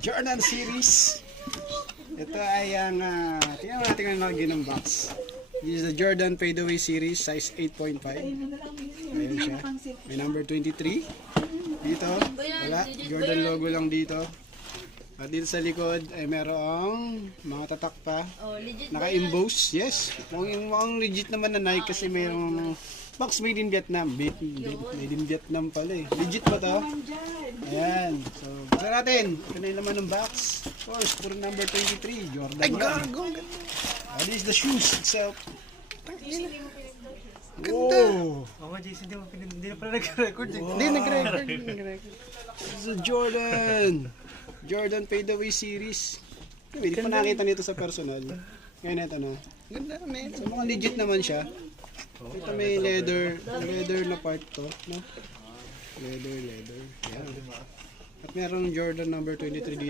Jordan series. Ito ay ang tingnan natin ang lagi ng box. This is the Jordan Fadeaway series, size 8.5. Ayan siya. May number 23. Dito, wala. Jordan logo lang dito. At dito sa likod ay merong mga tatak pa. Naka-emboss, yes. Mukhang legit naman na Nike kasi mayroong box made in Vietnam. Made in Vietnam pala eh. Legit ba to? Ayan. So, buksan natin. Ito na yung laman ng box. Of course, puro number 23. Jordan. Ay, gago. This is the shoes itself. Wow. Mama Jason, hindi na pala nag-record. Hindi, nag-record. This is a Jordan Fadeaway series. Hindi pa nakita nito sa personal. Ngayon ito na. Ganda naman. So, mukhang legit naman siya. Ito may leather na part to, no? Leather. Yan. At merong Jordan number 23 dito.